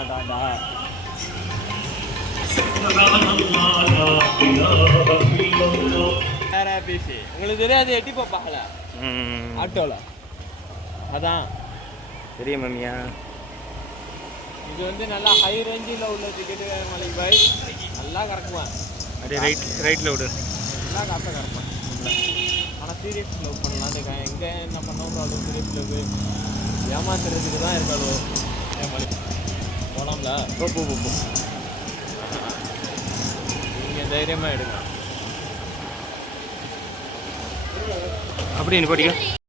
மாட்டான்டா. வேற பேசி உங்களுக்கு தெரியாது எட்டி பார்ப்பாங்கள ஆட்டோவில் அதான் தெரியும் மம்மியா. இது வந்து நல்லா ஹை ரேஞ்சில் உள்ள டிக்கெட்டு மலைக்கு பாய் நல்லா கறக்குவேன். அப்படியே ரைட்டில் விடு. நல்லா காசை கறப்பேன். ஆனால் சீரியஸ் லவ் பண்ணலான்னு இருக்கேன். எங்கே என்ன பண்ணோம் ப்ராப்ளம் சீரியஸ் லவ் ஏமாத்துறதுக்கு தான் இருக்காதோ என் மலை போகலாம்ல. போ நீங்கள் தைரியமாக எடுங்க அப்படி நீ படிக்க